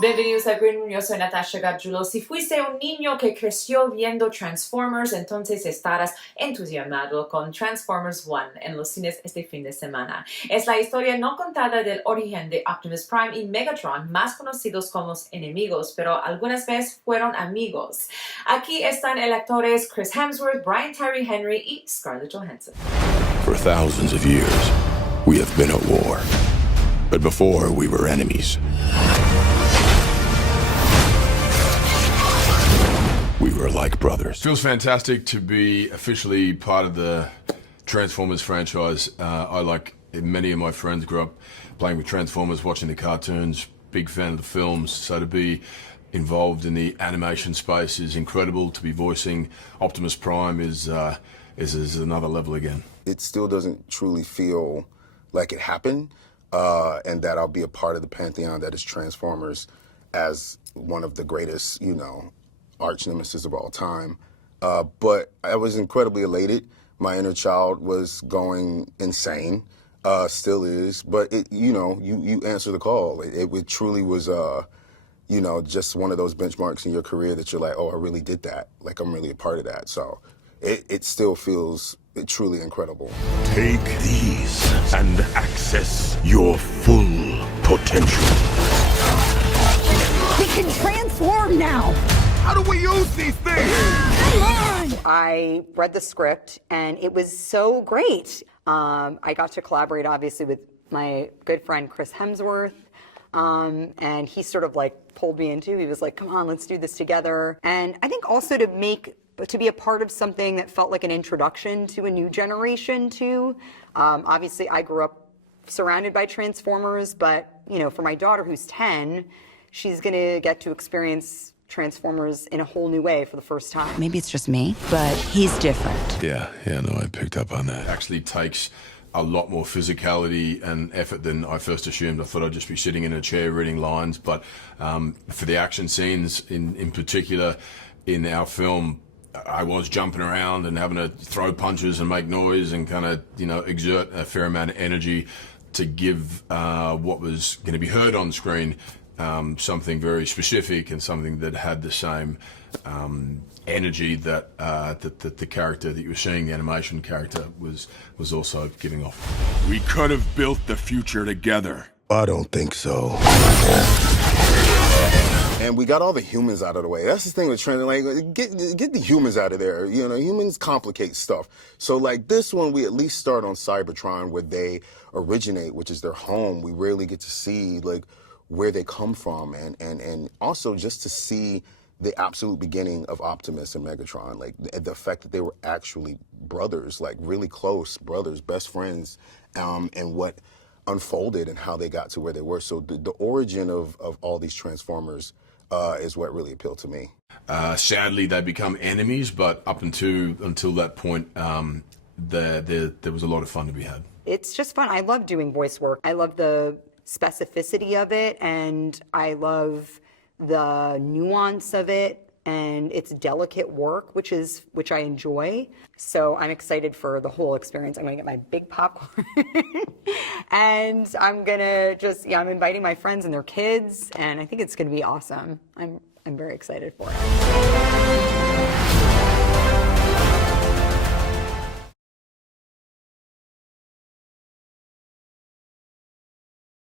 Bienvenidos a Green, yo soy Natasha Gargiulo. Si fuiste un niño que creció viendo Transformers, entonces estarás entusiasmado con Transformers One en los cines este fin de semana. Es la historia no contada del origen de Optimus Prime y Megatron, más conocidos como enemigos, pero algunas veces fueron amigos. Aquí están el actores Chris Hemsworth, Brian Tyree Henry y Scarlett Johansson. For thousands of years, we have been at war. But before, we were enemies. We were like brothers. Feels fantastic to be officially part of the Transformers franchise. I, like many of my friends, grew up playing with Transformers, watching the cartoons, big fan of the films. So to be involved in the animation space is incredible. To be voicing Optimus Prime is another level again. It still doesn't truly feel like it happened, and that I'll be a part of the pantheon that is Transformers as one of the greatest, arch nemesis of all time. But I was incredibly elated. My inner child was going insane, still is. But you answer the call. It truly was, just one of those benchmarks in your career that you're like, oh, I really did that. Like, I'm really a part of that. So it still feels truly incredible. Take these and access your full potential. We can transform now! How do we use these things? Come on! I read the script and it was so great. I got to collaborate obviously with my good friend Chris Hemsworth, and he sort of pulled me into. He was like, come on, let's do this together. And I think also to be a part of something that felt like an introduction to a new generation too. Obviously I grew up surrounded by Transformers, but for my daughter who's 10, she's gonna get to experience Transformers in a whole new way for the first time. Maybe it's just me, but he's different. Yeah, no, I picked up on that. It actually takes a lot more physicality and effort than I first assumed. I thought I'd just be sitting in a chair reading lines, but for the action scenes in particular in our film, I was jumping around and having to throw punches and make noise and kind of, exert a fair amount of energy to give what was going to be heard on screen something very specific and something that had the same energy that the character that you were seeing, the animation character, was also giving off. We could have built the future together. I don't think so. And we got all the humans out of the way. That's the thing with Trent. Get the humans out of there. Humans complicate stuff. So this one, we at least start on Cybertron where they originate, which is their home. We rarely get to see where they come from, and also just to see the absolute beginning of Optimus and Megatron, the fact that they were actually brothers, really close brothers, best friends, and what unfolded and how they got to where they were. So the origin of all these Transformers is what really appealed to me. Sadly, they become enemies, but up until that point, there was a lot of fun to be had. It's just fun. I love doing voice work. I love the specificity of it, and I love the nuance of it, and it's delicate work, which I enjoy. So I'm excited for the whole experience. I'm gonna get my big popcorn and I'm gonna I'm inviting my friends and their kids, and I think it's gonna be awesome. I'm very excited for it.